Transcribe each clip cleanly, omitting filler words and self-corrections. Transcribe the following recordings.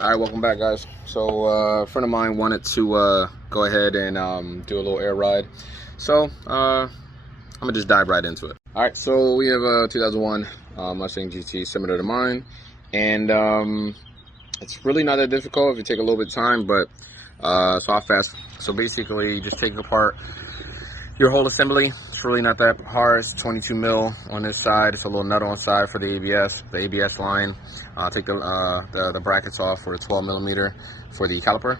All right, welcome back, guys. So a friend of mine wanted to go ahead and do a little air ride. So I'm gonna just dive right into it. All right, so we have a 2001 Mustang GT similar to mine, and it's really not that difficult if you take a little bit of time, but so I'll fast. So basically, just take apart your whole assembly. It's really not that hard. It's 22 mil on this side. It's a little nut on the side for the ABS line. Take the brackets off for a 12 millimeter for the caliper.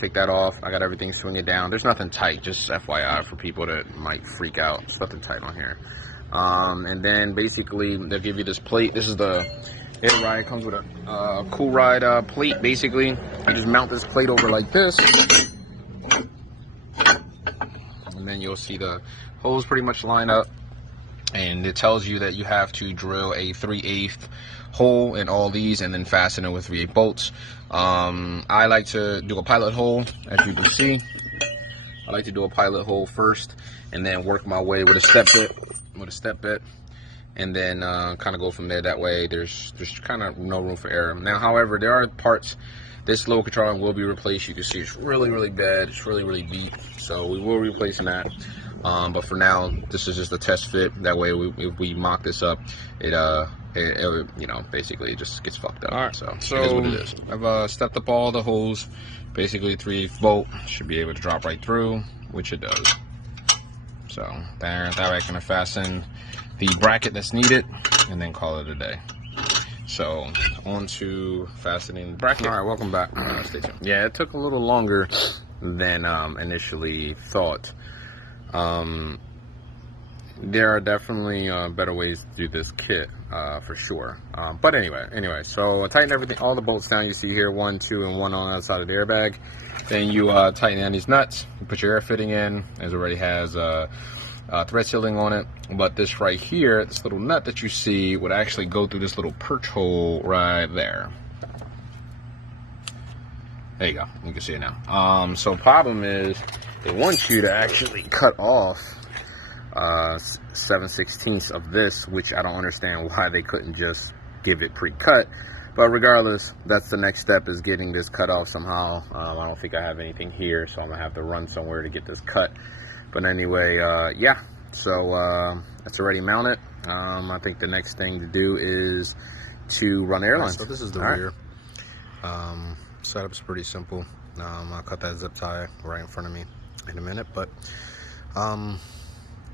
Take that off. I got everything, swing it down. There's nothing tight, just FYI for people that might freak out. There's nothing tight on here. And then basically they'll give you this plate. This is the Air Ride. It comes with a Cool Ride plate. Basically, you just mount this plate over like this, and then you'll see the holes pretty much line up, and it tells you that you have to drill a 3/8 hole in all these and then fasten it with 3/8 bolts. I like to do a pilot hole. As you can see, I like to do a pilot hole first and then work my way with a step bit, and then kind of go from there. That way there's kind of no room for error. Now, however, there are parts. This little control arm will be replaced. You can see it's really bad. It's really deep, so we will be replacing that. But for now, this is just a test fit. That way, if we mock this up, it you know, basically it just gets fucked up. All right, so it is what it is. I've stepped up all the holes. Basically, 3/8 bolt should be able to drop right through, which it does. So there, that way I can fasten the bracket that's needed, and then call it a day. So on to fastening the bracket. All right, welcome back. Stay tuned. Yeah, it took a little longer than initially thought. There are definitely better ways to do this kit for sure. But anyway, so I tighten everything, all the bolts down. You see here, 1, 2, and 1 on the other side of the airbag. Then you tighten down these nuts. You put your air fitting in, as it already has thread sealing on it. But this right here, this little nut that you see, would actually go through this little perch hole right there. There you go. You can see it now. So problem is, they want you to actually cut off 7/16 of this, which I don't understand why they couldn't just give it pre-cut. But regardless, that's the next step, is getting this cut off somehow. I don't think I have anything here, so I'm gonna have to run somewhere to get this cut. But anyway, yeah, so it's already mounted. I think the next thing to do is to run airlines. So this is the rear. Setup's pretty simple. I'll cut that zip tie right in front of me in a minute, but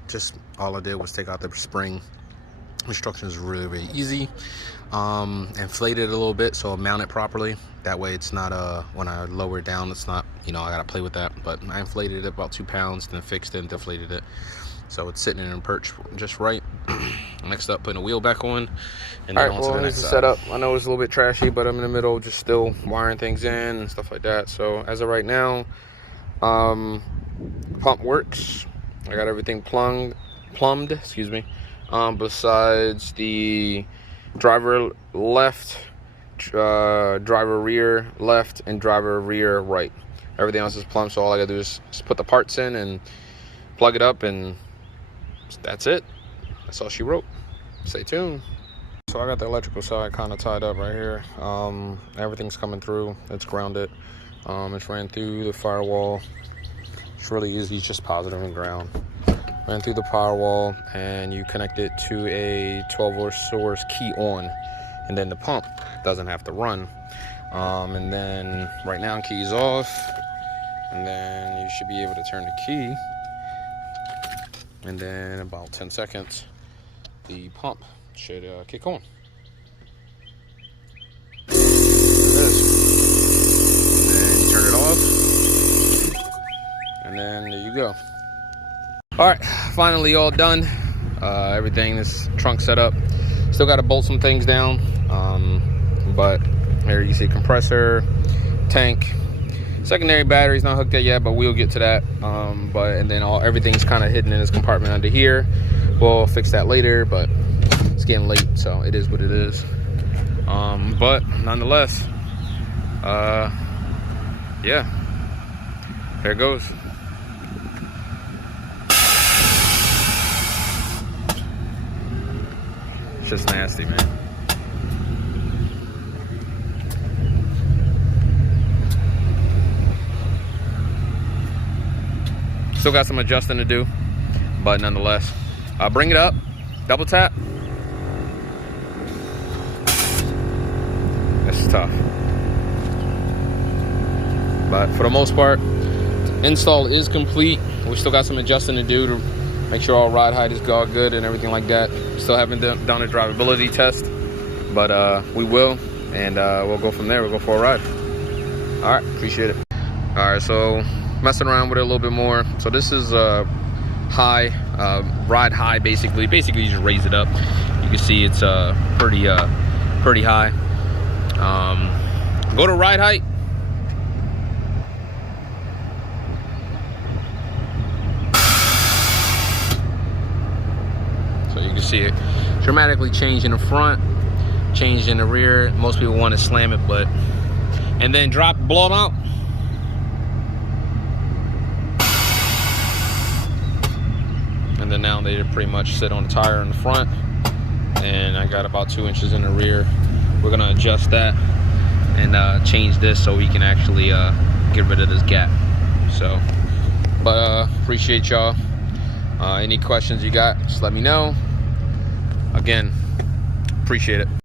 just all I did was take out the spring. Construction is really easy. Inflate it a little bit so I mount it properly. That way it's not when I lower it down, it's not, you know, I gotta play with that. But I inflated it about 2 pounds, then fixed it and deflated it, so it's sitting in a perch just right. Next up, putting a wheel back on, and then on to the next side. Setup. I know it's a little bit trashy, but I'm in the middle, just still wiring things in and stuff like that. So as of right now, pump works. I got everything plumbed, excuse me. Besides the driver left, driver rear left, and driver rear right. Everything else is plumbed, so all I gotta do is just put the parts in and plug it up, and that's it. That's all she wrote. Stay tuned. So I got the electrical side kind of tied up right here. Everything's coming through. It's grounded. It's ran through the firewall. It's really easy, it's just positive and ground. Ran through the power wall, and you connect it to a 12-volt source, key on, and then the pump doesn't have to run. And then right now, key's off, and then you should be able to turn the key, and then in about 10 seconds, the pump should kick on. There it is. And then you turn it off, and then there you go. All right, finally all done. Everything, this trunk set up. Still got to bolt some things down, but here you see compressor, tank, secondary battery's not hooked up yet, but we'll get to that. And then everything's kind of hidden in this compartment under here. We'll fix that later, but it's getting late, so it is what it is. But nonetheless, yeah, there it goes. Just nasty, man. Still got some adjusting to do, but nonetheless, bring it up, double tap. It's tough, but for the most part, the install is complete. We still got some adjusting to do to make sure all ride height is all good and everything like that. Still haven't done a drivability test, but we will, and we'll go from there. We'll go for a ride. All right, appreciate it. All right, so messing around with it a little bit more. So this is high, ride high basically. Basically, you just raise it up. You can see it's pretty high. Go to ride height. So you can see it dramatically change in the front, change in the rear. Most people want to slam it, but and then blow them out. And then now they pretty much sit on the tire in the front, and I got about 2 inches in the rear. We're gonna adjust that and change this so we can actually get rid of this gap. So, but appreciate y'all. Any questions you got, just let me know. Again, appreciate it.